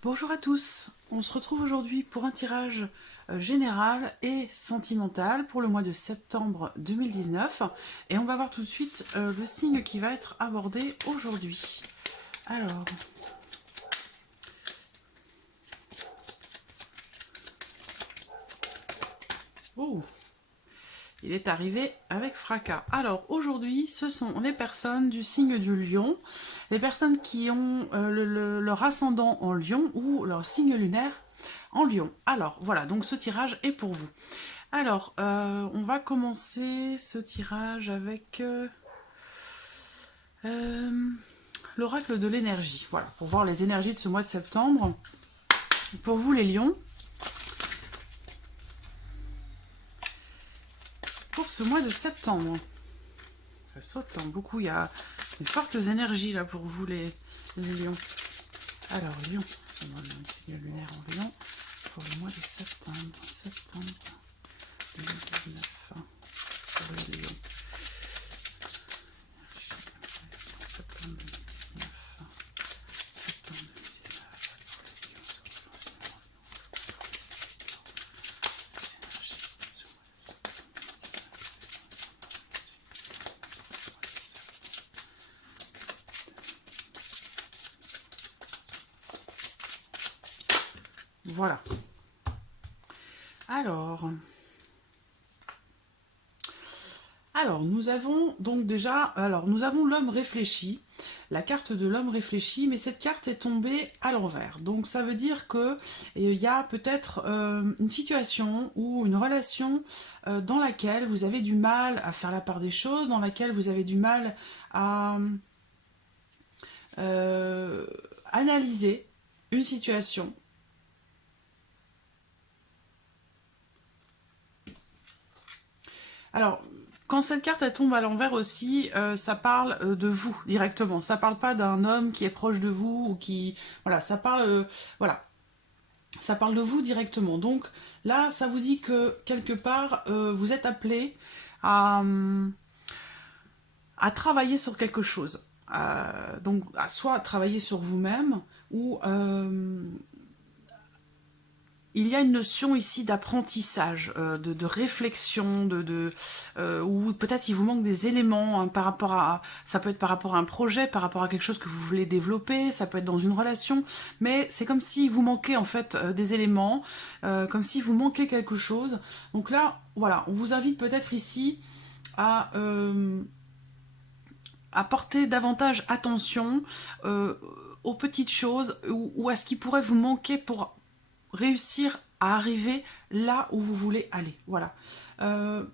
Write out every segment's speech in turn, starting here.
Bonjour à tous, on se retrouve aujourd'hui pour un tirage général et sentimental pour le mois de septembre 2019 et on va voir tout de suite le signe qui va être abordé aujourd'hui. Alors, oh, il est arrivé avec fracas. Alors aujourd'hui, ce sont les personnes du signe du lion, les personnes qui ont leur ascendant en lion ou leur signe lunaire en lion. Alors voilà, donc ce tirage est pour vous. Alors, on va commencer ce tirage avec l'oracle de l'énergie. Voilà, pour voir les énergies de ce mois de septembre. Pour vous les lions, pour ce mois de septembre. Ça saute beaucoup, il y a des fortes énergies là pour vous les lions. Alors, lion, c'est moi le signe lunaire en lion. Pour le mois de septembre 2019. Pour les lions. Septembre 2019. Septembre 2019. Voilà. Alors, nous avons donc déjà, nous avons l'homme réfléchi, la carte de l'homme réfléchi, mais cette carte est tombée à l'envers. Donc ça veut dire que il y a peut-être une situation ou une relation dans laquelle vous avez du mal à faire la part des choses, dans laquelle vous avez du mal à analyser une situation. Alors, quand cette carte elle tombe à l'envers aussi, ça parle de vous directement. Ça parle pas d'un homme qui est proche de vous ou qui, voilà, ça parle, voilà, ça parle de vous directement. Donc là, ça vous dit que quelque part, vous êtes appelé à, à travailler sur quelque chose. Donc, soit travailler sur vous-même ou il y a une notion ici d'apprentissage, de réflexion, ou peut-être il vous manque des éléments hein, par rapport à... Ça peut être par rapport à un projet, par rapport à quelque chose que vous voulez développer, ça peut être dans une relation, mais c'est comme si vous manquez en fait des éléments, comme si vous manquez quelque chose. Donc là, voilà, on vous invite peut-être ici à porter davantage attention aux petites choses ou à ce qui pourrait vous manquer pour réussir à arriver là où vous voulez aller. Voilà.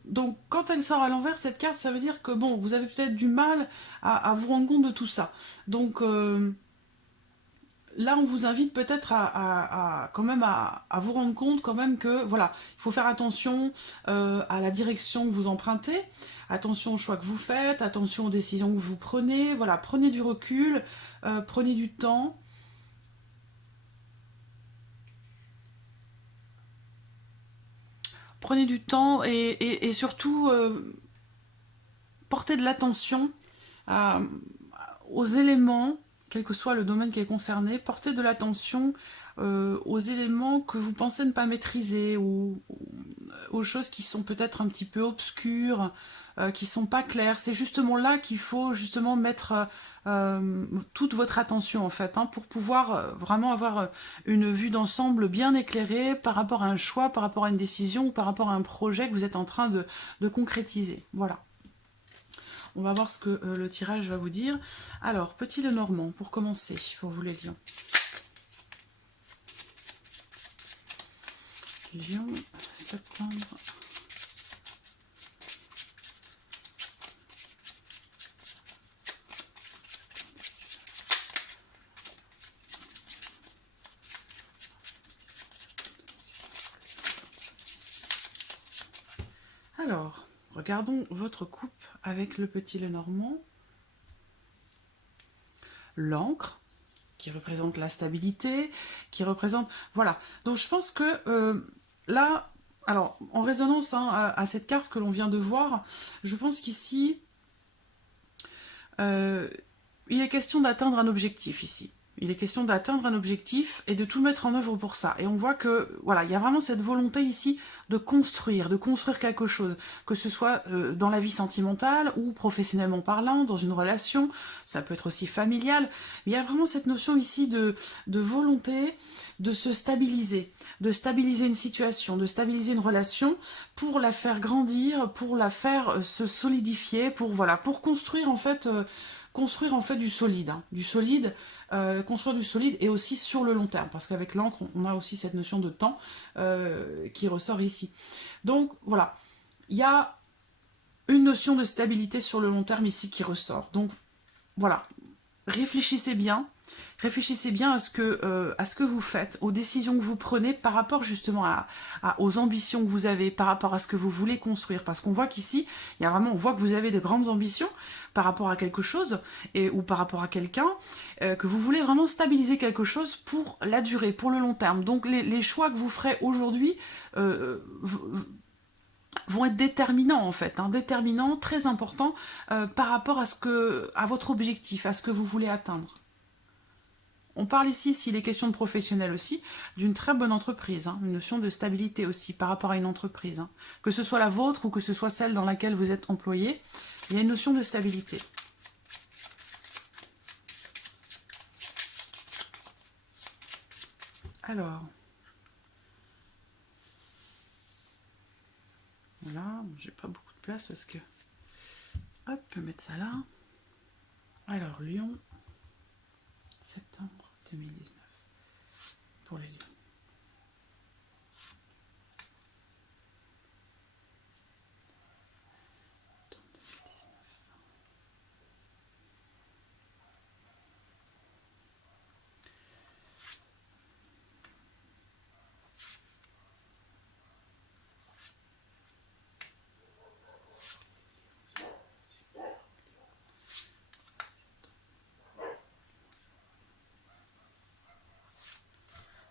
Donc quand elle sort à l'envers, cette carte, ça veut dire que bon, vous avez peut-être du mal à vous rendre compte de tout ça. Donc là, on vous invite peut-être quand même à vous rendre compte quand même que voilà, il faut faire attention à la direction que vous empruntez, attention aux choix que vous faites, attention aux décisions que vous prenez. Voilà, prenez du recul, prenez du temps. Prenez du temps et surtout portez de l'attention aux éléments, quel que soit le domaine qui est concerné, portez de l'attention aux éléments que vous pensez ne pas maîtriser ou aux choses qui sont peut-être un petit peu obscures, qui sont pas claires. C'est justement là qu'il faut justement mettre toute votre attention en fait, hein, pour pouvoir vraiment avoir une vue d'ensemble bien éclairée par rapport à un choix, par rapport à une décision ou par rapport à un projet que vous êtes en train de concrétiser. Voilà. On va voir ce que le tirage va vous dire. Alors, petit Lenormand, pour commencer, pour vous les lions. Lion, septembre. Alors, regardons votre coupe avec le petit Lenormand. L'encre, qui représente la stabilité, qui représente... Voilà. Donc je pense que là, alors en résonance hein, à cette carte que l'on vient de voir, je pense qu'ici, il est question d'atteindre un objectif ici. Il est question d'atteindre un objectif et de tout mettre en œuvre pour ça. Et on voit que, voilà, il y a vraiment cette volonté ici de construire quelque chose, que ce soit dans la vie sentimentale ou professionnellement parlant, dans une relation, ça peut être aussi familial. Mais il y a vraiment cette notion ici de volonté de se stabiliser, de stabiliser une situation, de stabiliser une relation pour la faire grandir, pour la faire se solidifier, pour, voilà, pour construire en fait du solide, hein, construire du solide et aussi sur le long terme, parce qu'avec l'encre, on a aussi cette notion de temps qui ressort ici. Donc voilà, il y a une notion de stabilité sur le long terme ici qui ressort. Donc voilà, réfléchissez bien. Réfléchissez bien à ce que vous faites, aux décisions que vous prenez par rapport justement aux ambitions que vous avez, par rapport à ce que vous voulez construire. Parce qu'on voit qu'ici, on voit que vous avez de grandes ambitions par rapport à quelque chose ou par rapport à quelqu'un, que vous voulez vraiment stabiliser quelque chose pour la durée, pour le long terme. Donc les choix que vous ferez aujourd'hui vont être déterminants en fait, hein, déterminants, très importants par rapport à votre objectif, à ce que vous voulez atteindre. On parle ici, s'il est question de professionnel aussi, d'une très bonne entreprise, hein, une notion de stabilité aussi par rapport à une entreprise. Hein. Que ce soit la vôtre ou que ce soit celle dans laquelle vous êtes employé, il y a une notion de stabilité. Alors, voilà, j'ai pas beaucoup de place parce que... Hop, je peux mettre ça là. Alors, Lyon, septembre 2019, pour les Lions.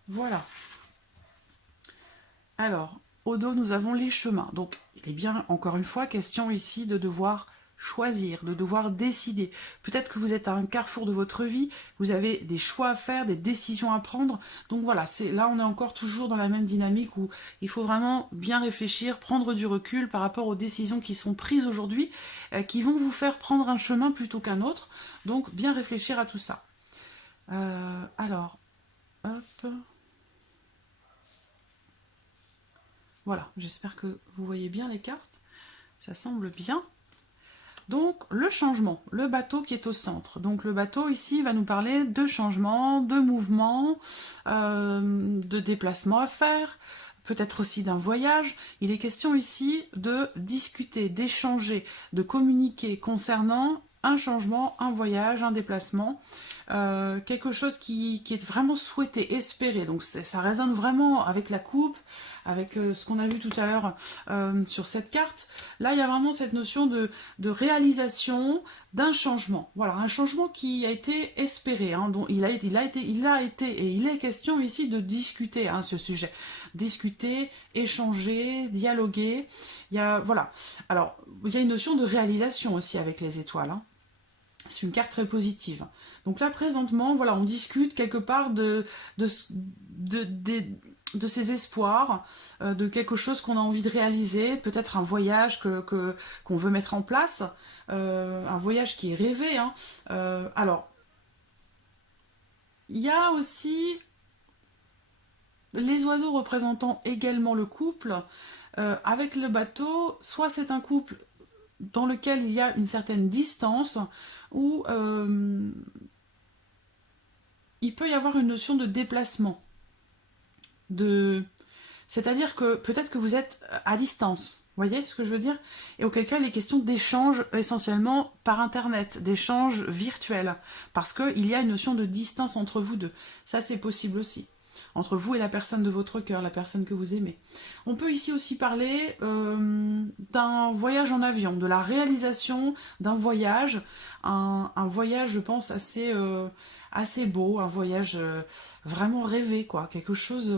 Voilà. Alors, au dos, nous avons les chemins. Donc, il est bien, encore une fois, question ici de devoir choisir, de devoir décider. Peut-être que vous êtes à un carrefour de votre vie, vous avez des choix à faire, des décisions à prendre. Donc voilà, là on est encore toujours dans la même dynamique où il faut vraiment bien réfléchir, prendre du recul par rapport aux décisions qui sont prises aujourd'hui, qui vont vous faire prendre un chemin plutôt qu'un autre. Donc bien réfléchir à tout ça. Alors, hop... Voilà, j'espère que vous voyez bien les cartes. Ça semble bien. Donc, le changement, le bateau qui est au centre. Donc, le bateau, ici, va nous parler de changement, de mouvement, de déplacement à faire, peut-être aussi d'un voyage. Il est question ici de discuter, d'échanger, de communiquer concernant un changement, un voyage, un déplacement, quelque chose qui est vraiment souhaité, espéré. Donc ça résonne vraiment avec la coupe, avec ce qu'on a vu tout à l'heure sur cette carte. Là, il y a vraiment cette notion de réalisation d'un changement. Voilà, un changement qui a été espéré, hein, dont il a été, et il est question ici de discuter ce sujet. Discuter, échanger, dialoguer. Voilà. Alors, il y a une notion de réalisation aussi avec les étoiles. Hein. C'est une carte très positive. Donc là, présentement, voilà, on discute quelque part de ses espoirs, de quelque chose qu'on a envie de réaliser, peut-être un voyage qu'on veut mettre en place, un voyage qui est rêvé. Hein. Alors, il y a aussi les oiseaux représentant également le couple. Avec le bateau, soit c'est un couple dans lequel il y a une certaine distance, où il peut y avoir une notion de déplacement. C'est-à-dire que peut-être que vous êtes à distance, vous voyez ce que je veux dire? Et auquel cas il est question d'échanges essentiellement par internet, d'échanges virtuels, parce qu'il y a une notion de distance entre vous deux. Ça c'est possible aussi, entre vous et la personne de votre cœur, la personne que vous aimez. On peut ici aussi parler d'un voyage en avion, de la réalisation d'un voyage, un voyage je pense assez beau, un voyage vraiment rêvé, quoi, quelque chose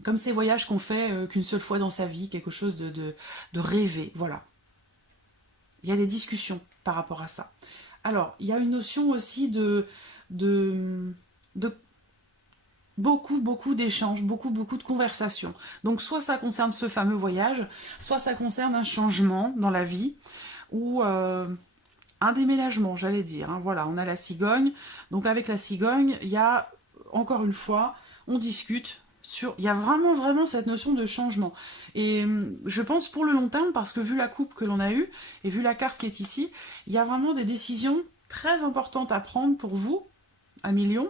comme ces voyages qu'on fait qu'une seule fois dans sa vie, quelque chose de rêvé, voilà. Il y a des discussions par rapport à ça. Alors, il y a une notion aussi de, de beaucoup d'échanges, beaucoup de conversations. Donc soit ça concerne ce fameux voyage, soit ça concerne un changement dans la vie, ou un déménagement, j'allais dire. Hein. Voilà, on a la cigogne. Donc avec la cigogne, il y a, encore une fois, on discute sur... Il y a vraiment cette notion de changement. Et je pense pour le long terme, parce que vu la coupe que l'on a eue, et vu la carte qui est ici, il y a vraiment des décisions très importantes à prendre pour vous, à Million,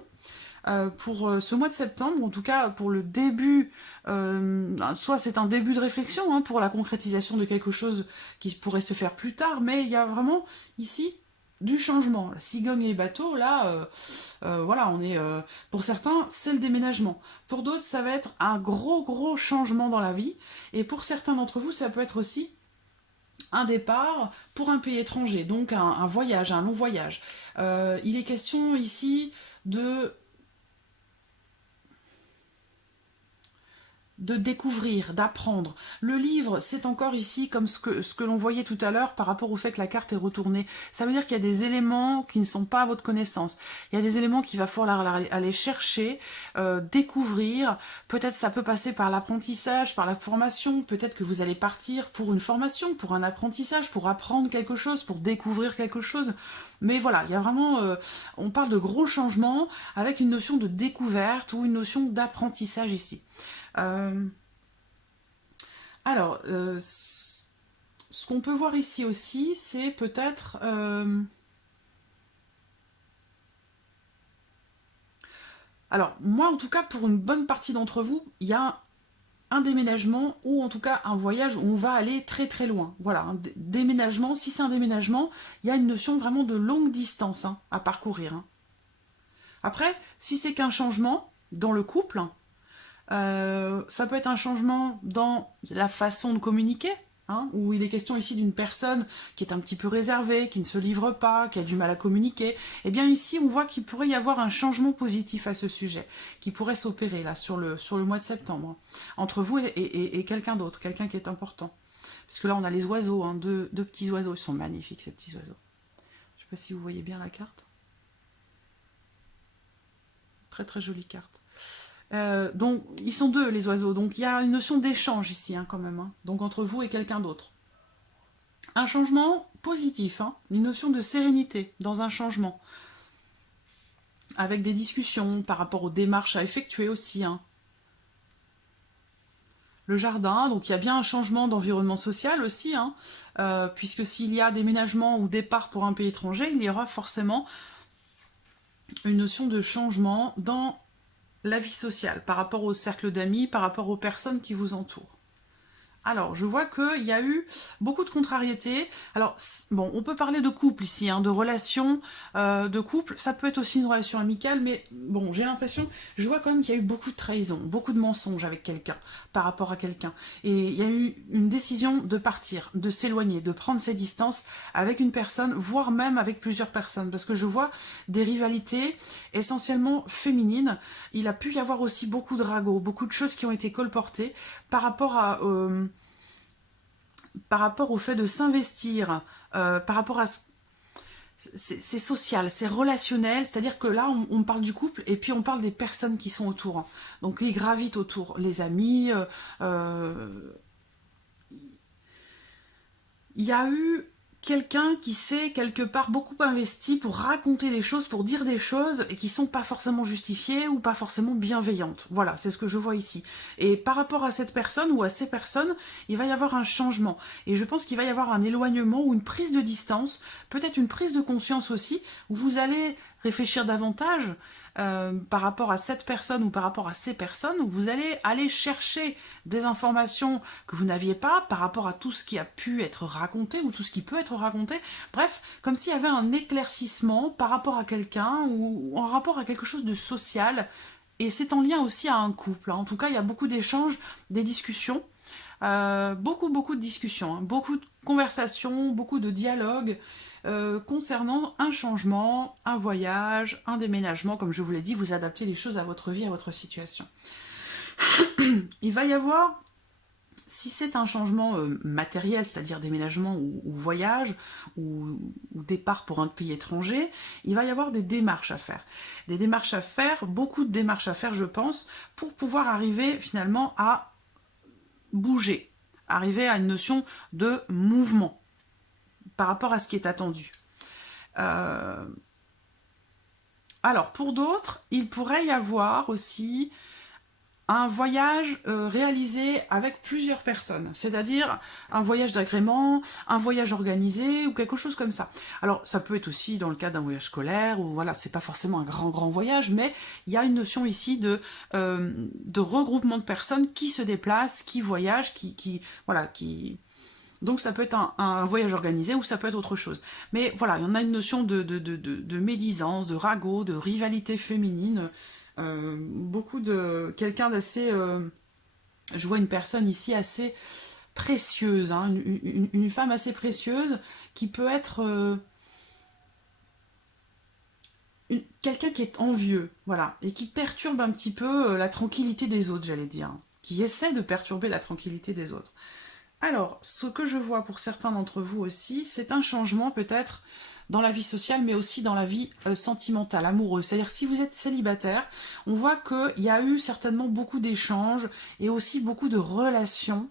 pour ce mois de septembre, en tout cas pour le début, soit c'est un début de réflexion hein, pour la concrétisation de quelque chose qui pourrait se faire plus tard, mais il y a vraiment ici du changement. La cigogne et bateau, là, voilà, on est, pour certains, c'est le déménagement. Pour d'autres, ça va être un gros changement dans la vie, et pour certains d'entre vous, ça peut être aussi un départ pour un pays étranger, donc un voyage, un long voyage. Il est question ici de découvrir, d'apprendre. Le livre, c'est encore ici comme ce que l'on voyait tout à l'heure par rapport au fait que la carte est retournée. Ça veut dire qu'il y a des éléments qui ne sont pas à votre connaissance. Il y a des éléments qu'il va falloir aller chercher, découvrir. Peut-être ça peut passer par l'apprentissage, par la formation. Peut-être que vous allez partir pour une formation, pour un apprentissage, pour apprendre quelque chose, pour découvrir quelque chose. Mais voilà, il y a vraiment, on parle de gros changements avec une notion de découverte ou une notion d'apprentissage ici. Alors, ce qu'on peut voir ici aussi, c'est peut-être... alors, moi, en tout cas, pour une bonne partie d'entre vous, il y a un déménagement ou en tout cas un voyage où on va aller très loin. Voilà, un déménagement, si c'est un déménagement, il y a une notion vraiment de longue distance hein, à parcourir. Hein. Après, si c'est qu'un changement dans le couple, ça peut être un changement dans la façon de communiquer, hein, où il est question ici d'une personne qui est un petit peu réservée, qui ne se livre pas, qui a du mal à communiquer. Et bien ici, on voit qu'il pourrait y avoir un changement positif à ce sujet, qui pourrait s'opérer là sur le mois de septembre, entre vous et quelqu'un d'autre, quelqu'un qui est important. Parce que là, on a les oiseaux, hein, deux petits oiseaux, ils sont magnifiques ces petits oiseaux. Je ne sais pas si vous voyez bien la carte. Très jolie carte. Donc, ils sont deux, les oiseaux. Donc, il y a une notion d'échange ici, hein, quand même. Hein. Donc, entre vous et quelqu'un d'autre. Un changement positif, hein, une notion de sérénité dans un changement. Avec des discussions par rapport aux démarches à effectuer aussi. Hein. Le jardin, donc il y a bien un changement d'environnement social aussi, hein, puisque s'il y a déménagement ou départ pour un pays étranger, il y aura forcément une notion de changement dans la vie sociale, par rapport au cercle d'amis, par rapport aux personnes qui vous entourent. Alors, je vois qu'il y a eu beaucoup de contrariétés. Alors, bon, on peut parler de couple ici, hein, de relations de couple. Ça peut être aussi une relation amicale, mais bon, j'ai l'impression, je vois quand même qu'il y a eu beaucoup de trahison, beaucoup de mensonges avec quelqu'un, par rapport à quelqu'un. Et il y a eu une décision de partir, de s'éloigner, de prendre ses distances avec une personne, voire même avec plusieurs personnes. Parce que je vois des rivalités essentiellement féminines. Il a pu y avoir aussi beaucoup de ragots, beaucoup de choses qui ont été colportées par rapport au fait de s'investir, par rapport à... C'est social, c'est relationnel, c'est-à-dire que là, on parle du couple et puis on parle des personnes qui sont autour. Donc, ils gravitent autour, les amis. Il y a eu quelqu'un qui s'est quelque part beaucoup investi pour raconter des choses, pour dire des choses et qui sont pas forcément justifiées ou pas forcément bienveillantes. Voilà, c'est ce que je vois ici. Et par rapport à cette personne ou à ces personnes, il va y avoir un changement. Et je pense qu'il va y avoir un éloignement ou une prise de distance, peut-être une prise de conscience aussi, où vous allez réfléchir davantage par rapport à cette personne ou par rapport à ces personnes, où vous allez aller chercher des informations que vous n'aviez pas par rapport à tout ce qui a pu être raconté ou tout ce qui peut être raconté. Bref, comme s'il y avait un éclaircissement par rapport à quelqu'un ou en rapport à quelque chose de social. Et c'est en lien aussi à un couple. Hein. En tout cas, il y a beaucoup d'échanges, des discussions. Beaucoup de discussions, hein, beaucoup de conversations, beaucoup de dialogues concernant un changement, un voyage, un déménagement, comme je vous l'ai dit, vous adaptez les choses à votre vie, à votre situation. Il va y avoir, si c'est un changement matériel, c'est-à-dire déménagement ou voyage, ou départ pour un pays étranger, il va y avoir des démarches à faire. Des démarches à faire, beaucoup de démarches à faire, je pense, pour pouvoir arriver finalement à bouger, arriver à une notion de mouvement par rapport à ce qui est attendu. Alors, pour d'autres, il pourrait y avoir aussi un voyage réalisé avec plusieurs personnes, c'est-à-dire un voyage d'agrément, un voyage organisé ou quelque chose comme ça. Alors ça peut être aussi dans le cadre d'un voyage scolaire, ou voilà, c'est pas forcément un grand voyage, mais il y a une notion ici de regroupement de personnes qui se déplacent, qui voyagent, voilà, donc ça peut être un voyage organisé ou ça peut être autre chose. Mais voilà, il y en a une notion de médisance, de ragot, de rivalité féminine. Beaucoup de... Quelqu'un d'assez... je vois une personne ici assez précieuse, hein, une femme assez précieuse qui peut être... quelqu'un qui est envieux, voilà, et qui perturbe un petit peu la tranquillité des autres, j'allais dire. Qui essaie de perturber la tranquillité des autres. Alors, ce que je vois pour certains d'entre vous aussi, c'est un changement peut-être dans la vie sociale, mais aussi dans la vie sentimentale, amoureuse. C'est-à-dire, si vous êtes célibataire, on voit qu'il y a eu certainement beaucoup d'échanges et aussi beaucoup de relations,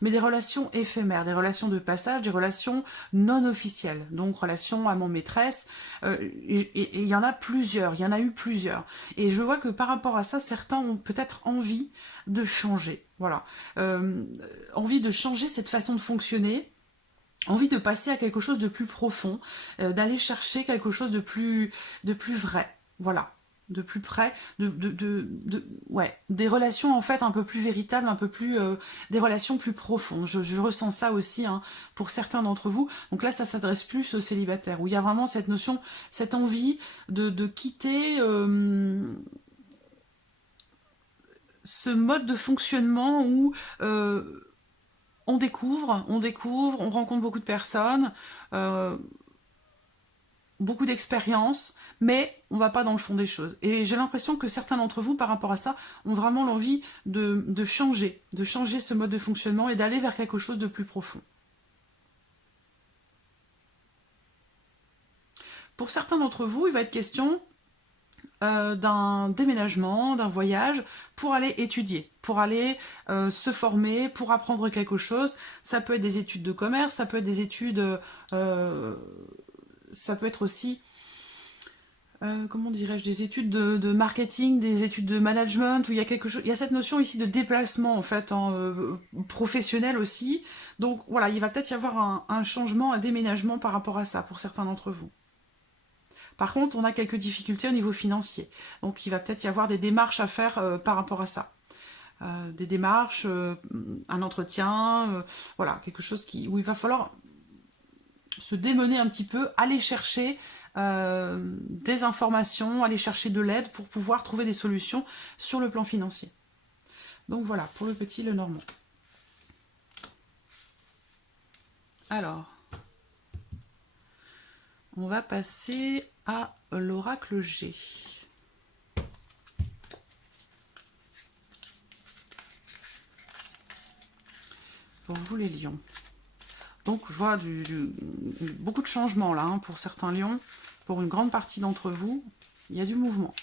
mais des relations éphémères, des relations de passage, des relations non officielles, donc relations amant-maîtresse, et il y en a plusieurs, il y en a eu plusieurs. Et je vois que par rapport à ça, certains ont peut-être envie de changer, voilà. Envie de changer cette façon de fonctionner, envie de passer à quelque chose de plus profond, d'aller chercher quelque chose de plus vrai, voilà, de plus près, ouais, des relations en fait un peu plus véritables, un peu plus, des relations plus profondes. Je ressens ça aussi hein, pour certains d'entre vous. Donc là, ça s'adresse plus aux célibataires, où il y a vraiment cette notion, cette envie de quitter ce mode de fonctionnement où on découvre, on rencontre beaucoup de personnes, euh, beaucoup d'expériences, mais on va pas dans le fond des choses. Et j'ai l'impression que certains d'entre vous, par rapport à ça, ont vraiment l'envie de changer ce mode de fonctionnement et d'aller vers quelque chose de plus profond. Pour certains d'entre vous, il va être question d'un déménagement, d'un voyage, pour aller étudier, pour aller se former, pour apprendre quelque chose. Ça peut être des études de commerce, ça peut être des études... ça peut être aussi... comment dirais-je, des études de marketing, des études de management, où il y a quelque chose, il y a cette notion ici de déplacement en fait, professionnel aussi. Donc voilà, il va peut-être y avoir un changement, un déménagement par rapport à ça pour certains d'entre vous. Par contre, on a quelques difficultés au niveau financier. Donc il va peut-être y avoir des démarches à faire par rapport à ça. Des démarches, un entretien, voilà, quelque chose où il va falloir se démener un petit peu, aller chercher des informations, aller chercher de l'aide pour pouvoir trouver des solutions sur le plan financier. Donc voilà, pour le petit, le normand. Alors, on va passer à l'oracle G. Pour vous les lions. Donc je vois beaucoup de changements là hein, pour certains lions. Pour une grande partie d'entre vous, il y a du mouvement.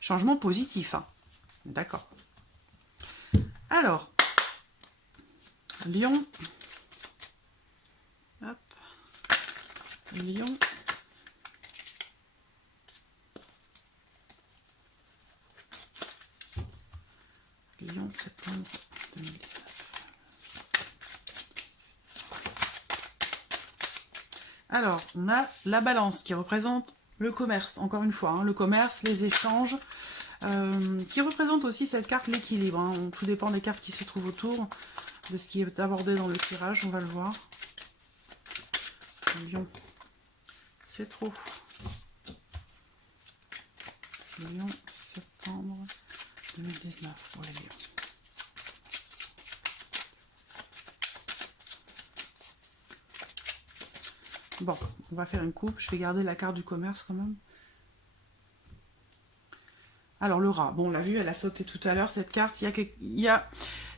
Changement positif. Hein. D'accord. Alors, lion. Hop. Lion. Lion, septembre 2019. Alors, on a la balance qui représente le commerce, encore une fois, hein, le commerce, les échanges, qui représente aussi cette carte l'équilibre. Hein, tout dépend des cartes qui se trouvent autour de ce qui est abordé dans le tirage, on va le voir. Lion, c'est trop. Lion, septembre 2019 pour les lions. Bon, on va faire une coupe. Je vais garder la carte du commerce quand même. Alors le rat, bon on l'a vu, elle a sauté tout à l'heure cette carte.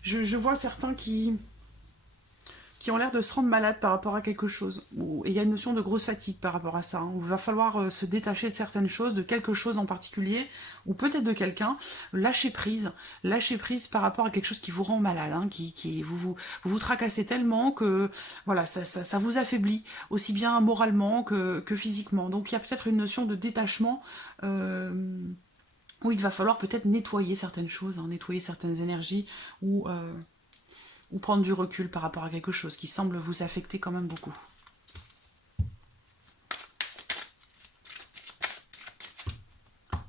Je vois certains qui ont l'air de se rendre malades par rapport à quelque chose. Et il y a une notion de grosse fatigue par rapport à ça. Il va falloir se détacher de certaines choses, de quelque chose en particulier, ou peut-être de quelqu'un. Lâcher prise par rapport à quelque chose qui vous rend malade, hein, vous tracassez tellement que voilà, ça vous affaiblit, aussi bien moralement que physiquement. Donc il y a peut-être une notion de détachement. Où il va falloir peut-être nettoyer certaines choses, hein, nettoyer certaines énergies, ou prendre du recul par rapport à quelque chose qui semble vous affecter quand même beaucoup.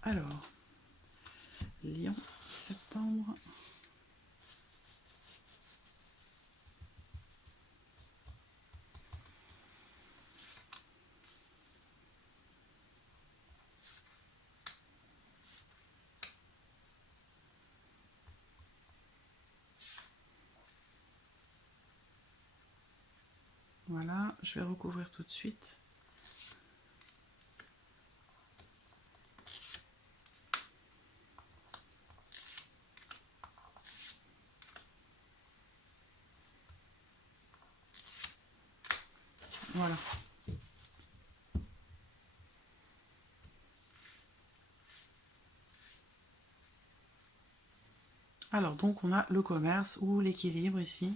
Alors, Lion, septembre. Voilà, je vais recouvrir tout de suite. Voilà. Alors, donc, on a le commerce ou l'équilibre ici.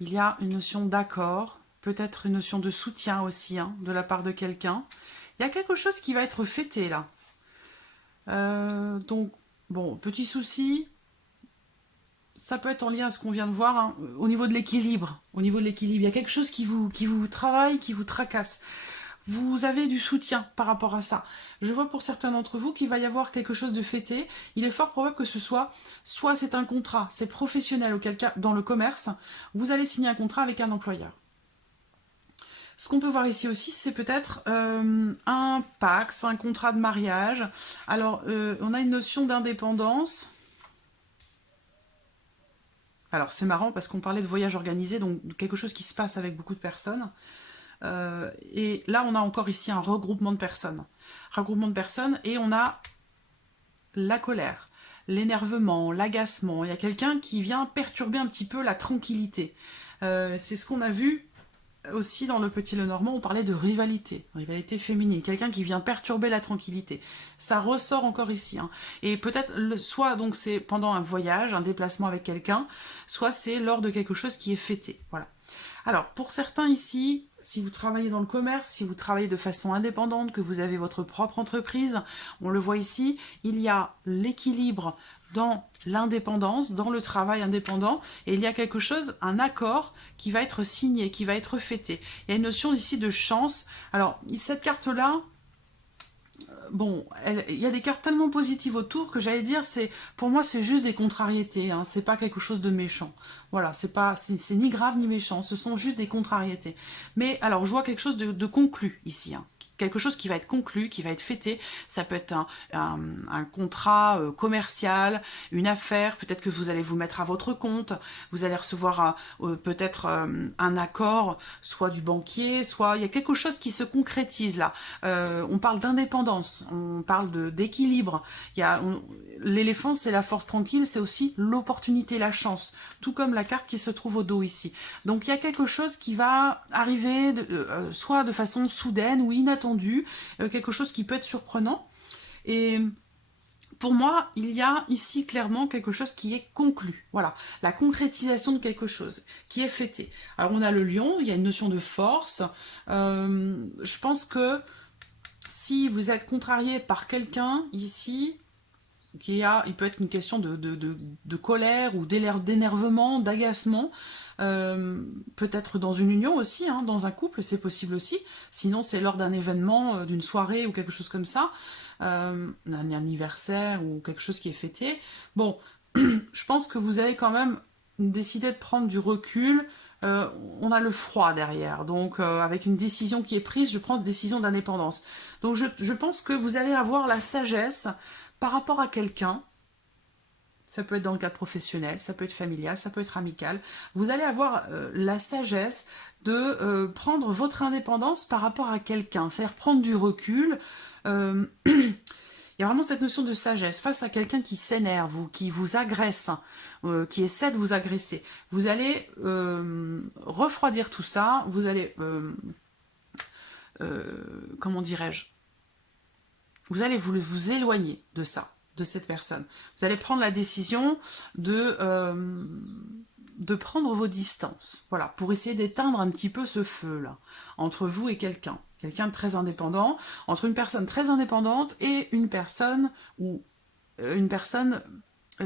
Il y a une notion d'accord, peut-être une notion de soutien aussi, hein, de la part de quelqu'un. Il y a quelque chose qui va être fêté, là. Donc, bon, petit souci, ça peut être en lien à ce qu'on vient de voir, hein, au niveau de l'équilibre. Au niveau de l'équilibre, il y a quelque chose qui vous travaille, qui vous tracasse. Vous avez du soutien par rapport à ça. Je vois pour certains d'entre vous qu'il va y avoir quelque chose de fêté. Il est fort probable que ce soit c'est un contrat, c'est professionnel, auquel cas, dans le commerce, vous allez signer un contrat avec un employeur. Ce qu'on peut voir ici aussi, c'est peut-être un Pax, un contrat de mariage. Alors, on a une notion d'indépendance. Alors, c'est marrant parce qu'on parlait de voyage organisé, donc quelque chose qui se passe avec beaucoup de personnes. Et là, on a encore ici un regroupement de personnes. Regroupement de personnes, et on a la colère, l'énervement, l'agacement. Il y a quelqu'un qui vient perturber un petit peu la tranquillité. C'est ce qu'on a vu aussi dans le Petit Lenormand, on parlait de rivalité féminine, quelqu'un qui vient perturber la tranquillité. Ça ressort encore ici. Hein. Et peut-être, soit donc c'est pendant un voyage, un déplacement avec quelqu'un, soit c'est lors de quelque chose qui est fêté. Voilà. Alors, pour certains ici, si vous travaillez dans le commerce, si vous travaillez de façon indépendante, que vous avez votre propre entreprise, on le voit ici, il y a l'équilibre dans l'indépendance, dans le travail indépendant, et il y a quelque chose, un accord qui va être signé, qui va être fêté. Il y a une notion ici de chance. Alors, cette carte-là, bon, il y a des cartes tellement positives autour que j'allais dire, pour moi, c'est juste des contrariétés, hein, c'est pas quelque chose de méchant. Voilà, c'est ni grave ni méchant, ce sont juste des contrariétés. Mais alors, je vois quelque chose de conclu ici, hein. Quelque chose qui va être conclu, qui va être fêté. Ça peut être un contrat commercial, une affaire, peut-être que vous allez vous mettre à votre compte, vous allez recevoir peut-être un accord, soit du banquier, soit il y a quelque chose qui se concrétise là. On parle d'indépendance, on parle d'équilibre. L'éléphant, c'est la force tranquille, c'est aussi l'opportunité, la chance, tout comme la carte qui se trouve au dos ici. Donc il y a quelque chose qui va arriver, soit de façon soudaine ou inattendue, quelque chose qui peut être surprenant. Et pour moi, il y a ici clairement quelque chose qui est conclu. Voilà, la concrétisation de quelque chose qui est fêté. Alors on a le lion, il y a une notion de force. Je pense que si vous êtes contrarié par quelqu'un ici, il peut être une question de colère ou d'énervement, d'agacement, peut-être dans une union aussi, hein, dans un couple, c'est possible aussi. Sinon, c'est lors d'un événement, d'une soirée ou quelque chose comme ça, un anniversaire ou quelque chose qui est fêté. Bon, je pense que vous allez quand même décider de prendre du recul. On a le froid derrière, donc avec une décision qui est prise, je prends cette décision d'indépendance. Donc je pense que vous allez avoir la sagesse par rapport à quelqu'un. Ça peut être dans le cadre professionnel, ça peut être familial, ça peut être amical. Vous allez avoir la sagesse de prendre votre indépendance par rapport à quelqu'un, c'est-à-dire prendre du recul. Il y a vraiment cette notion de sagesse face à quelqu'un qui s'énerve ou qui vous agresse, qui essaie de vous agresser. Vous allez refroidir tout ça, vous allez, comment dirais-je, vous allez vous éloigner de ça, de cette personne. Vous allez prendre la décision de prendre vos distances, voilà, pour essayer d'éteindre un petit peu ce feu-là, entre vous et quelqu'un de très indépendant, entre une personne très indépendante et une personne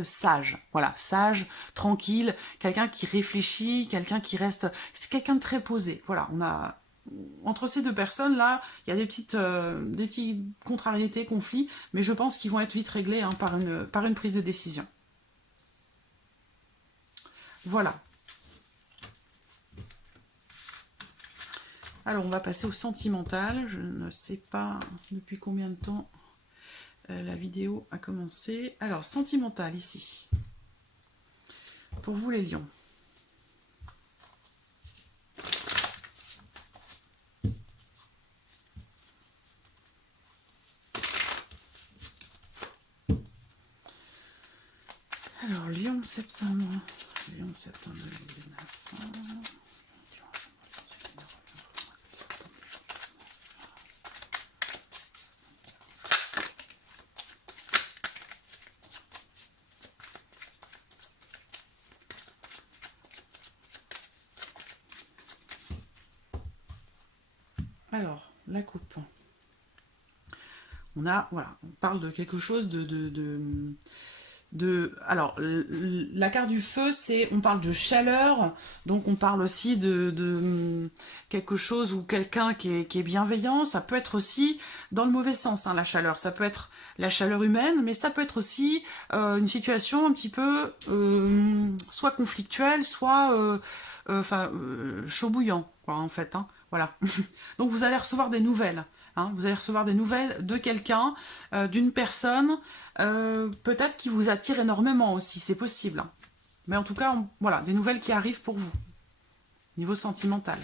sage, voilà, sage, tranquille, quelqu'un qui réfléchit, quelqu'un qui reste, c'est quelqu'un de très posé, voilà, on a, entre ces deux personnes là, il y a des petites contrariétés, conflits, mais je pense qu'ils vont être vite réglés hein, par une prise de décision. Voilà. Alors, on va passer au sentimental. Je ne sais pas depuis combien de temps la vidéo a commencé. Alors, sentimental ici. Pour vous les lions. Alors, Lion, septembre 2019. Alors, la coupe. Voilà, on parle de quelque chose alors, la carte du feu, on parle de chaleur, donc on parle aussi de quelque chose ou quelqu'un qui est bienveillant. Ça peut être aussi dans le mauvais sens, hein, la chaleur. Ça peut être la chaleur humaine, mais ça peut être aussi une situation un petit peu soit conflictuelle, soit chaud bouillant, quoi, en fait. Hein, voilà. Donc vous allez recevoir des nouvelles. Hein, vous allez recevoir des nouvelles de quelqu'un, d'une personne, peut-être qui vous attire énormément aussi, c'est possible. Hein. Mais en tout cas, voilà, des nouvelles qui arrivent pour vous, niveau sentimental.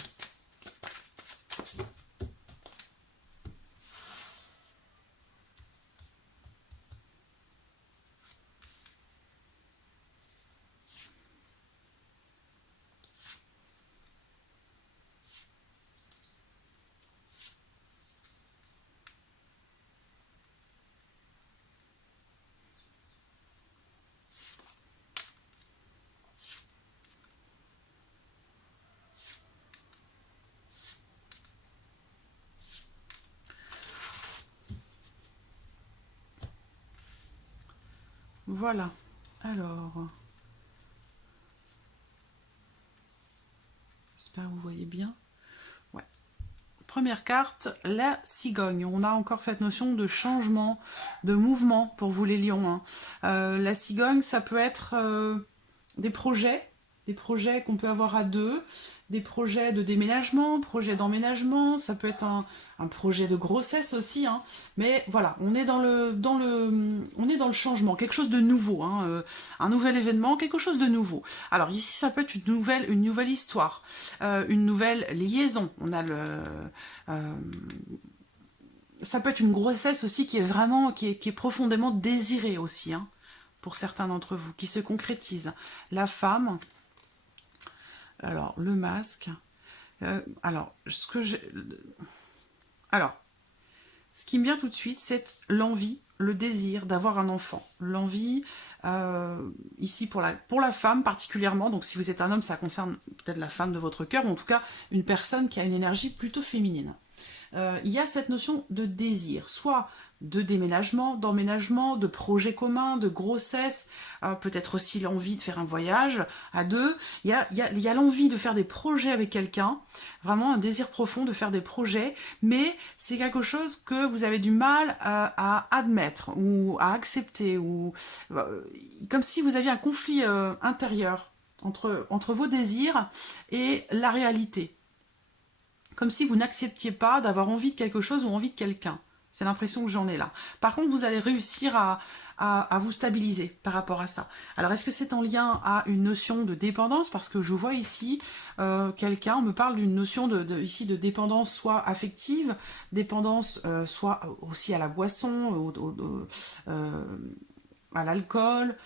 Voilà. Alors, j'espère que vous voyez bien. Ouais. Première carte, la cigogne. On a encore cette notion de changement, de mouvement pour vous les lions. Hein. La cigogne, ça peut être des projets qu'on peut avoir à deux, des projets de déménagement, projets d'emménagement, ça peut être un projet de grossesse aussi, hein. Mais voilà, on est on est dans le changement, quelque chose de nouveau, hein, un nouvel événement, quelque chose de nouveau. Alors ici, ça peut être une nouvelle histoire, une nouvelle liaison. On a ça peut être une grossesse aussi qui est vraiment, qui est profondément désirée aussi, hein, pour certains d'entre vous, qui se concrétise. La femme. Alors, le masque. Alors, ce qui me vient tout de suite, c'est l'envie, le désir d'avoir un enfant. L'envie, ici pour la femme particulièrement, donc si vous êtes un homme, ça concerne peut-être la femme de votre cœur, ou en tout cas une personne qui a une énergie plutôt féminine. Il y a cette notion de désir, soit de déménagement, d'emménagement, de projet commun, de grossesse, peut-être aussi l'envie de faire un voyage à deux. Il y a l'envie de faire des projets avec quelqu'un, vraiment un désir profond de faire des projets, mais c'est quelque chose que vous avez du mal à admettre ou à accepter, ou comme si vous aviez un conflit intérieur entre vos désirs et la réalité. Comme si vous n'acceptiez pas d'avoir envie de quelque chose ou envie de quelqu'un. C'est l'impression que j'en ai là. Par contre, vous allez réussir à vous stabiliser par rapport à ça. Alors, est-ce que c'est en lien à une notion de dépendance? Parce que je vois ici, quelqu'un me parle d'une notion ici de dépendance, soit affective, dépendance soit aussi à la boisson, à l'alcool,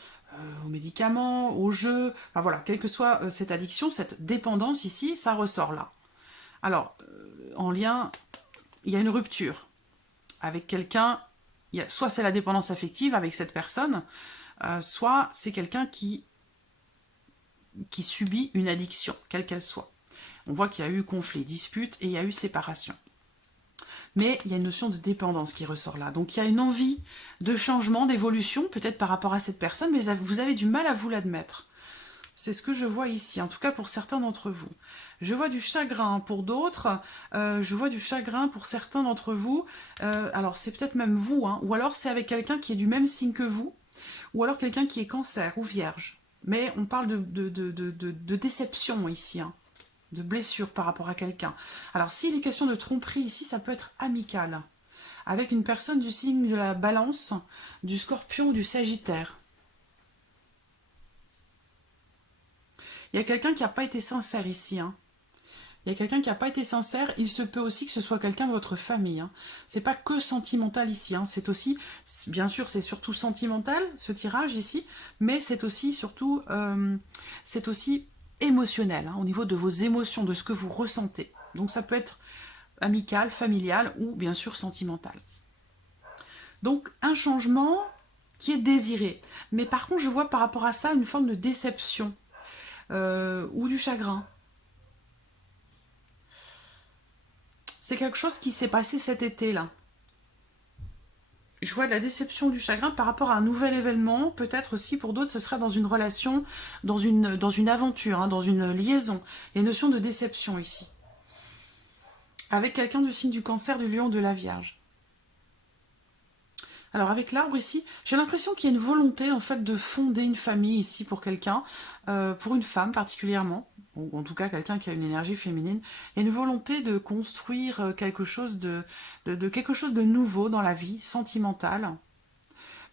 aux médicaments, aux jeux. Enfin voilà, quelle que soit cette addiction, cette dépendance ici, ça ressort là. Alors, en lien, il y a une rupture avec quelqu'un, soit c'est la dépendance affective avec cette personne, soit c'est quelqu'un qui subit une addiction, quelle qu'elle soit. On voit qu'il y a eu conflit, dispute et il y a eu séparation. Mais il y a une notion de dépendance qui ressort là. Donc il y a une envie de changement, d'évolution, peut-être par rapport à cette personne, mais vous avez du mal à vous l'admettre. C'est ce que je vois ici, en tout cas pour certains d'entre vous. Je vois du chagrin pour d'autres, je vois du chagrin pour certains d'entre vous. Alors c'est peut-être même vous, hein, ou alors c'est avec quelqu'un qui est du même signe que vous, ou alors quelqu'un qui est cancer ou vierge. Mais on parle de déception ici, hein, de blessure par rapport à quelqu'un. Alors s'il est question de tromperie ici, ça peut être amical, avec une personne du signe de la balance, du scorpion ou du sagittaire. Il y a quelqu'un qui n'a pas été sincère ici. Hein. Il y a quelqu'un qui n'a pas été sincère. Il se peut aussi que ce soit quelqu'un de votre famille. Hein. C'est pas que sentimental ici. Hein. C'est aussi, bien sûr, c'est surtout sentimental, ce tirage ici, mais c'est aussi, surtout, c'est aussi émotionnel, hein, au niveau de vos émotions, de ce que vous ressentez. Donc ça peut être amical, familial ou bien sûr sentimental. Donc un changement qui est désiré. Mais par contre, je vois par rapport à ça une forme de déception. Ou du chagrin. C'est quelque chose qui s'est passé cet été-là. Je vois de la déception, du chagrin par rapport à un nouvel événement. Peut-être aussi pour d'autres, ce sera dans une relation, dans une aventure, hein, dans une liaison. Il y a une notion de déception ici. Avec quelqu'un du signe du cancer, du lion, de la vierge. Alors avec l'arbre ici, j'ai l'impression qu'il y a une volonté en fait de fonder une famille ici pour quelqu'un, pour une femme particulièrement, ou en tout cas quelqu'un qui a une énergie féminine. Il y a une volonté de construire quelque chose de quelque chose de nouveau dans la vie, sentimentale.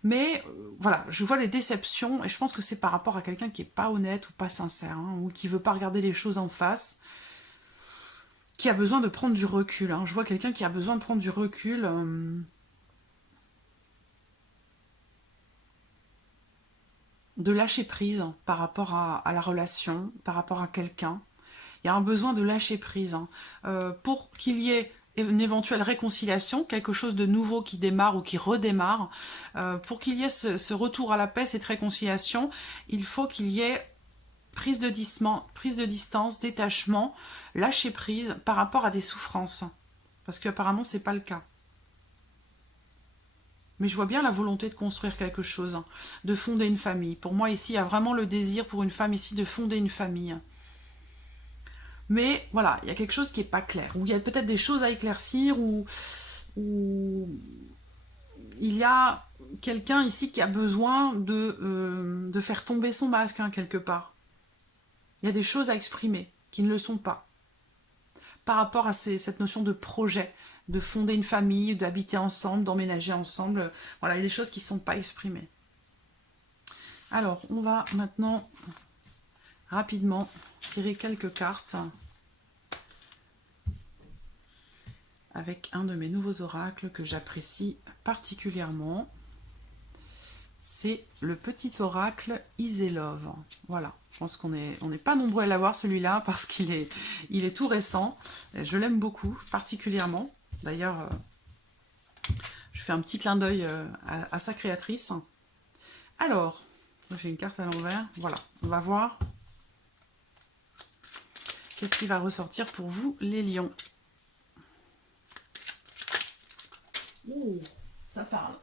Mais voilà, je vois les déceptions et je pense que c'est par rapport à quelqu'un qui est pas honnête ou pas sincère, hein, ou qui veut pas regarder les choses en face, qui a besoin de prendre du recul. Hein. Je vois quelqu'un qui a besoin de prendre du recul. De lâcher prise par rapport à la relation, par rapport à quelqu'un. Il y a un besoin de lâcher prise, hein, pour qu'il y ait une éventuelle réconciliation, quelque chose de nouveau qui démarre ou qui redémarre. Pour qu'il y ait ce retour à la paix, cette réconciliation, il faut qu'il y ait prise de distance, détachement, lâcher prise par rapport à des souffrances. Parce qu'apparemment, c'est pas le cas. Mais je vois bien la volonté de construire quelque chose, hein, de fonder une famille. Pour moi, ici, il y a vraiment le désir pour une femme ici de fonder une famille. Mais voilà, il y a quelque chose qui n'est pas clair. Ou il y a peut-être des choses à éclaircir, ou il y a quelqu'un ici qui a besoin de faire tomber son masque, hein, quelque part. Il y a des choses à exprimer qui ne le sont pas. Par rapport à cette notion de projet, de fonder une famille, d'habiter ensemble, d'emménager ensemble. Voilà, il y a des choses qui ne sont pas exprimées. Alors, on va maintenant rapidement tirer quelques cartes avec un de mes nouveaux oracles que j'apprécie particulièrement. C'est le petit oracle Iselove. Voilà, je pense qu'on n'est pas nombreux à l'avoir celui-là parce qu'il est tout récent. Je l'aime beaucoup, particulièrement. D'ailleurs, je fais un petit clin d'œil à sa créatrice. Alors, j'ai une carte à l'envers. Voilà, on va voir qu'est-ce qui va ressortir pour vous, les lions. Ouh, ça parle.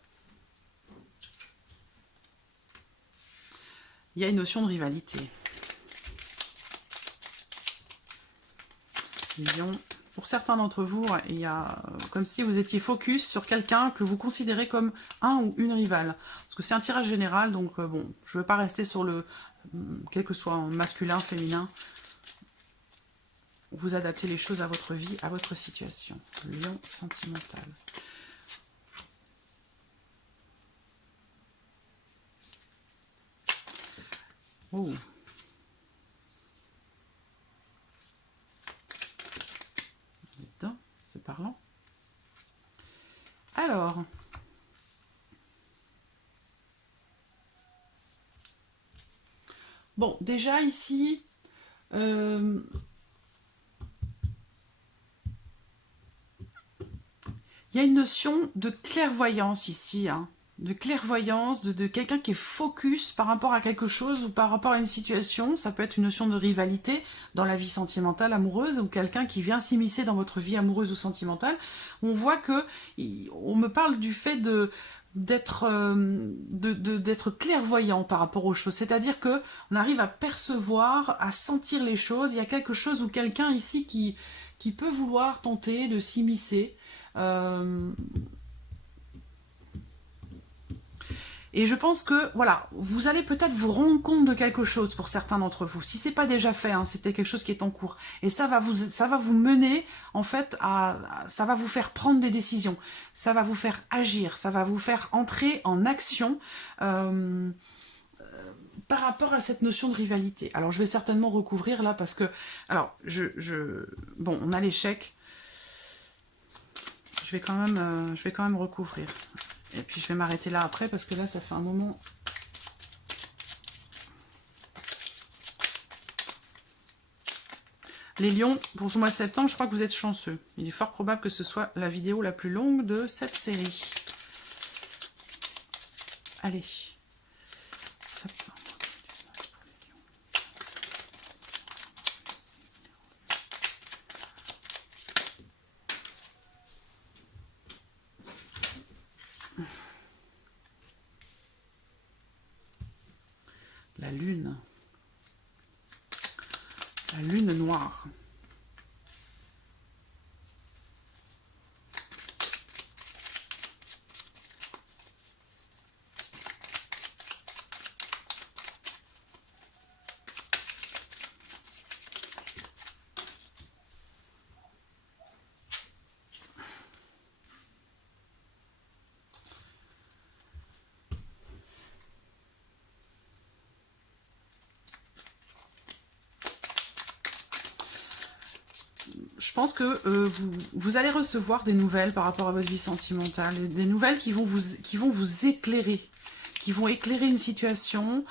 Il y a une notion de rivalité. Lion. Pour certains d'entre vous, il y a comme si vous étiez focus sur quelqu'un que vous considérez comme un ou une rivale. Parce que c'est un tirage général, donc bon, je ne veux pas rester sur le... quel que soit masculin, féminin. Vous adaptez les choses à votre vie, à votre situation. Lion sentimental. Oh, putain, c'est parlant. Alors, bon, déjà ici, il y a une notion de clairvoyance ici, hein, de clairvoyance, de quelqu'un qui est focus par rapport à quelque chose ou par rapport à une situation. Ça peut être une notion de rivalité dans la vie sentimentale, amoureuse, ou quelqu'un qui vient s'immiscer dans votre vie amoureuse ou sentimentale. On voit que, on me parle du fait d'être clairvoyant par rapport aux choses, c'est-à-dire que on arrive à percevoir, à sentir les choses. Il y a quelque chose ou quelqu'un ici qui peut vouloir tenter de s'immiscer. Euh, Et je pense que, voilà, vous allez peut-être vous rendre compte de quelque chose pour certains d'entre vous. Si c'est pas déjà fait, hein, c'est peut-être quelque chose qui est en cours. Et ça va vous mener, en fait, ça va vous faire prendre des décisions. Ça va vous faire agir. Ça va vous faire entrer en action, euh, par rapport à cette notion de rivalité. Alors, je vais certainement recouvrir là parce que, alors, bon, on a l'échec. Je vais quand même recouvrir. Et puis je vais m'arrêter là après parce que là ça fait un moment. Les lions, pour ce mois de septembre, je crois que vous êtes chanceux. Il est fort probable que ce soit la vidéo la plus longue de cette série. Allez. Septembre. La lune. La lune noire. Je pense que vous allez recevoir des nouvelles par rapport à votre vie sentimentale, des nouvelles qui vont vous éclairer, qui vont éclairer une situation,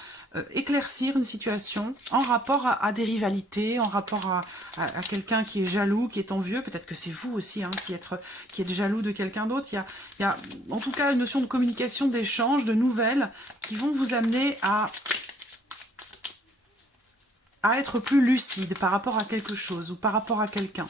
éclaircir une situation en rapport à des rivalités, en rapport à quelqu'un qui est jaloux, qui est envieux. Peut-être que c'est vous aussi hein, qui êtes jaloux de quelqu'un d'autre. Il y a en tout cas une notion de communication, d'échange, de nouvelles qui vont vous amener à être plus lucide par rapport à quelque chose ou par rapport à quelqu'un.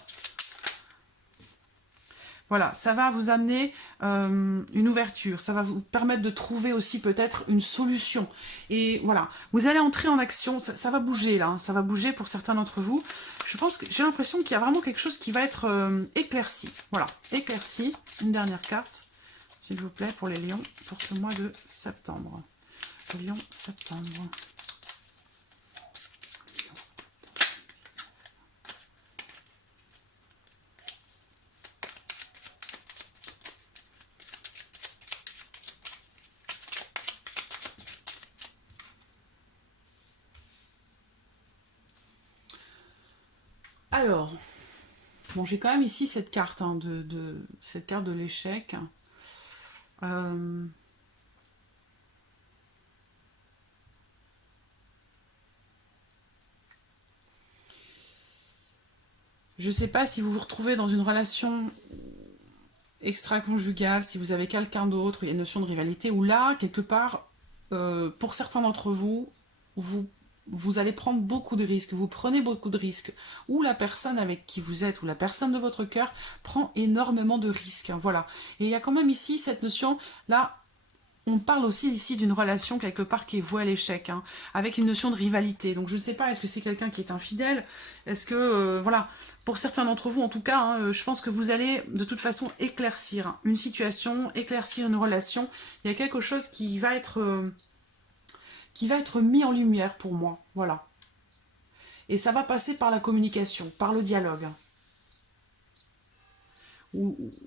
Voilà, ça va vous amener une ouverture, ça va vous permettre de trouver aussi peut-être une solution. Et voilà, vous allez entrer en action, ça va bouger là, hein, ça va bouger pour certains d'entre vous. Je pense que j'ai l'impression qu'il y a vraiment quelque chose qui va être éclairci. Voilà, éclairci. Une dernière carte, s'il vous plaît, pour les lions, pour ce mois de septembre. Lion, septembre. Alors, bon, j'ai quand même ici cette carte, hein, cette carte de l'échec. Je ne sais pas si vous vous retrouvez dans une relation extra-conjugale, si vous avez quelqu'un d'autre, il y a une notion de rivalité, où là, quelque part, pour certains d'entre vous, vous allez prendre beaucoup de risques, vous prenez beaucoup de risques, ou la personne avec qui vous êtes, ou la personne de votre cœur prend énormément de risques, voilà. Et il y a quand même ici cette notion, là, on parle aussi ici d'une relation quelque part qui est vouée à l'échec, hein, avec une notion de rivalité. Donc je ne sais pas, est-ce que c'est quelqu'un qui est infidèle? Est-ce que, voilà, pour certains d'entre vous en tout cas, hein, je pense que vous allez de toute façon éclaircir une situation, éclaircir une relation. Il y a quelque chose qui va être mis en lumière pour moi, voilà. Et ça va passer par la communication, par le dialogue.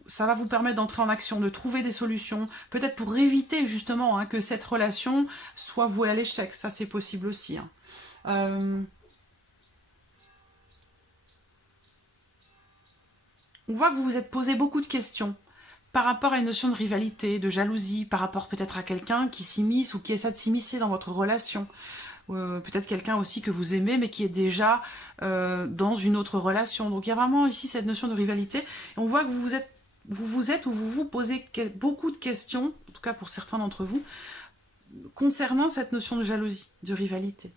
ça va vous permettre d'entrer en action, de trouver des solutions, peut-être pour éviter justement hein, que cette relation soit vouée à l'échec. Ça, c'est possible aussi. Hein. On voit que vous vous êtes posé beaucoup de questions par rapport à une notion de rivalité, de jalousie, par rapport peut-être à quelqu'un qui s'immisce ou qui essaie de s'immiscer dans votre relation. Peut-être quelqu'un aussi que vous aimez mais qui est déjà dans une autre relation. Donc il y a vraiment ici cette notion de rivalité. Et on voit que vous vous posez beaucoup de questions, en tout cas pour certains d'entre vous, concernant cette notion de jalousie, de rivalité.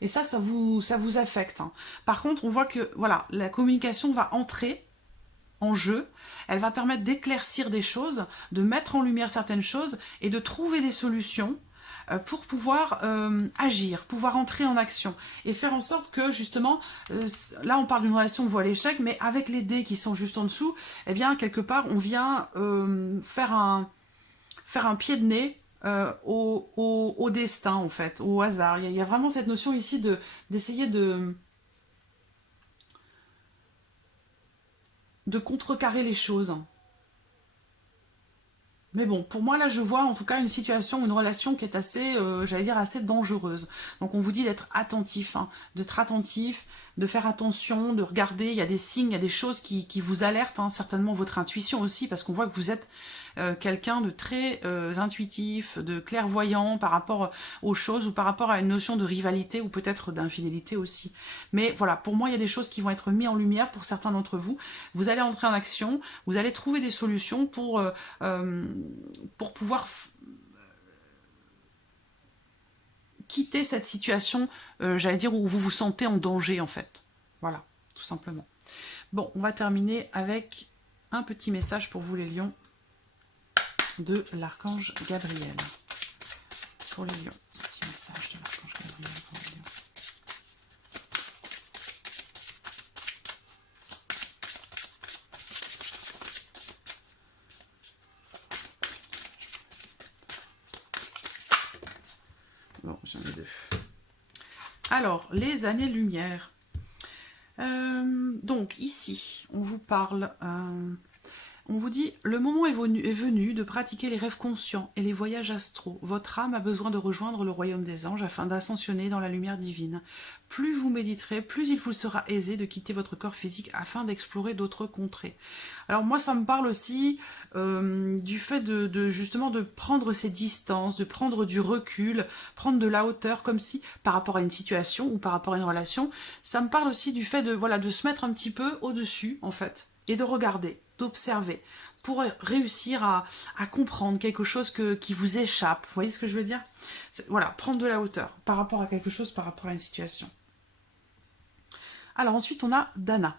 Et ça vous affecte. Hein. Par contre, on voit que voilà, la communication va entrer en jeu, elle va permettre d'éclaircir des choses, de mettre en lumière certaines choses et de trouver des solutions pour pouvoir agir, pouvoir entrer en action et faire en sorte que justement, là on parle d'une relation de voie à l'échec, mais avec les dés qui sont juste en dessous, eh bien quelque part on vient faire un pied de nez au destin en fait, au hasard. Il y a vraiment cette notion ici d'essayer de contrecarrer les choses. Mais bon, pour moi, là, je vois en tout cas une situation, une relation qui est assez, j'allais dire, assez dangereuse. Donc on vous dit d'être attentif, hein, d'être attentif, de faire attention, de regarder, il y a des signes, il y a des choses qui vous alertent, hein, certainement votre intuition aussi, parce qu'on voit que vous êtes quelqu'un de très intuitif, de clairvoyant par rapport aux choses ou par rapport à une notion de rivalité ou peut-être d'infidélité aussi. Mais voilà, pour moi, il y a des choses qui vont être mises en lumière pour certains d'entre vous. Vous allez entrer en action, vous allez trouver des solutions pour pouvoir quitter cette situation, j'allais dire, où vous vous sentez en danger en fait. Voilà, tout simplement. Bon, on va terminer avec un petit message pour vous les lions de l'archange Gabriel. Pour les lions, petit message de l'archange Gabriel pour les lions. Bon, j'en ai deux. Alors, les années-lumière. Donc, ici, on vous parle... on vous dit, le moment est venu de pratiquer les rêves conscients et les voyages astraux. Votre âme a besoin de rejoindre le royaume des anges afin d'ascensionner dans la lumière divine. Plus vous méditerez, plus il vous sera aisé de quitter votre corps physique afin d'explorer d'autres contrées. Alors moi, ça me parle aussi du fait justement de prendre ses distances, de prendre du recul, prendre de la hauteur, comme si par rapport à une situation ou par rapport à une relation, ça me parle aussi du fait de se mettre un petit peu au-dessus, en fait, et de regarder, d'observer, pour réussir à comprendre quelque chose qui vous échappe. Vous voyez ce que je veux dire? Voilà, prendre de la hauteur par rapport à quelque chose, par rapport à une situation. Alors ensuite, on a Dana.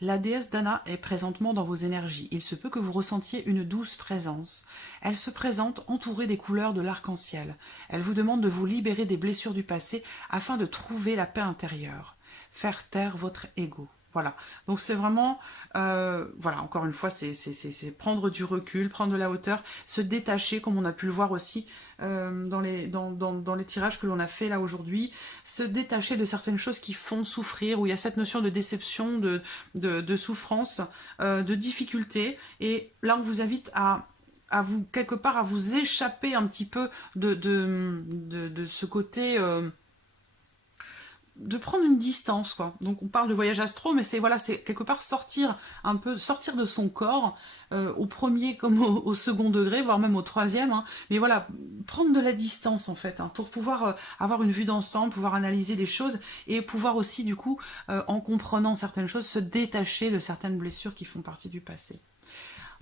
La déesse Dana est présentement dans vos énergies. Il se peut que vous ressentiez une douce présence. Elle se présente entourée des couleurs de l'arc-en-ciel. Elle vous demande de vous libérer des blessures du passé afin de trouver la paix intérieure. Faire taire votre ego. Voilà, donc c'est vraiment, voilà, encore une fois, c'est prendre du recul, prendre de la hauteur, se détacher, comme on a pu le voir aussi dans les tirages que l'on a fait là aujourd'hui, se détacher de certaines choses qui font souffrir, où il y a cette notion de déception, de souffrance, de difficulté, et là on vous invite à vous, quelque part, à vous échapper un petit peu de ce côté... de prendre une distance, quoi. Donc on parle de voyage astro, mais c'est quelque part sortir de son corps, au premier comme au second degré, voire même au troisième, hein. Mais voilà, prendre de la distance en fait, hein, pour pouvoir avoir une vue d'ensemble, pouvoir analyser les choses et pouvoir aussi du coup, en comprenant certaines choses, se détacher de certaines blessures qui font partie du passé.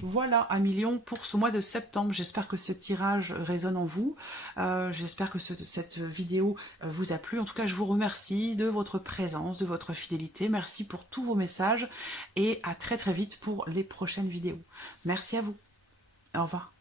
Voilà, amis lions, pour ce mois de septembre. J'espère que ce tirage résonne en vous. J'espère que cette vidéo vous a plu. En tout cas, je vous remercie de votre présence, de votre fidélité. Merci pour tous vos messages et à très très vite pour les prochaines vidéos. Merci à vous. Au revoir.